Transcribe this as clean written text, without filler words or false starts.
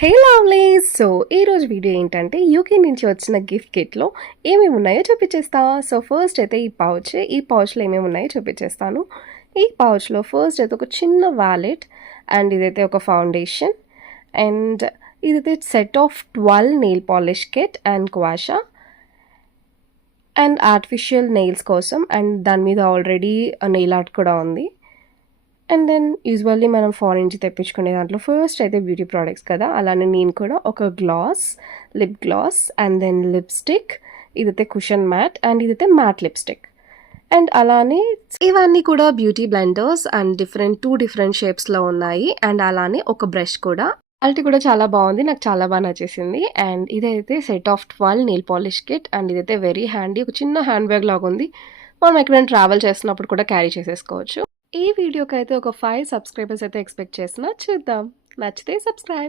హే lovelies! So ఈరోజు video ఏంటంటే UK నుంచి వచ్చిన గిఫ్ట్ కిట్‌లో ఏమేమి ఉన్నాయో చూపించేస్తా. సో ఫస్ట్ అయితే ఈ పౌచ్‌లో ఏమేమి ఉన్నాయో చూపించేస్తాను. ఈ పౌచ్‌లో ఫస్ట్ అయితే ఒక చిన్న వాలెట్ అండ్ ఇదైతే ఒక ఫౌండేషన్ అండ్ ఇదైతే set of 12 nail polish kit and క్వాషా అండ్ ఆర్టిఫిషియల్ నెయిల్స్ కోసం అండ్ దాని మీద ఆల్రెడీ నెయిల్ ఆర్ట్ కూడా ఉంది. అండ్ దెన్ యూజువల్లీ మనం ఫారెన్ నుంచి తెప్పించుకునే దాంట్లో ఫస్ట్ అయితే బ్యూటీ ప్రోడక్ట్స్ కదా, అలానే నేను కూడా ఒక lip gloss and then lipstick, ఇదైతే కుషన్ మ్యాట్ అండ్ ఇదైతే మ్యాట్ లిప్స్టిక్ అండ్ అలానే ఇవన్నీ కూడా beauty blenders and two different షేప్స్లో ఉన్నాయి అండ్ అలానే ఒక బ్రష్ కూడా. క్వాలిటీ కూడా చాలా బాగుంది, నాకు చాలా బాగా నచ్చేసింది. అండ్ ఇదైతే set of 12 nail polish kit and ఇదైతే వెరీ హ్యాండీ, ఒక చిన్న హ్యాండ్ బ్యాగ్ లాగా ఉంది. మనం ఎక్కడైనా ట్రావెల్ చేస్తున్నప్పుడు కూడా క్యారీ చేసేసుకోవచ్చు. ఈ వీడియోకి అయితే ఒక 5 సబ్స్క్రైబర్స్ అయితే ఎక్స్పెక్ట్ చేస్తున్నా, చూద్దాం. నచ్చితే సబ్స్క్రైబ్.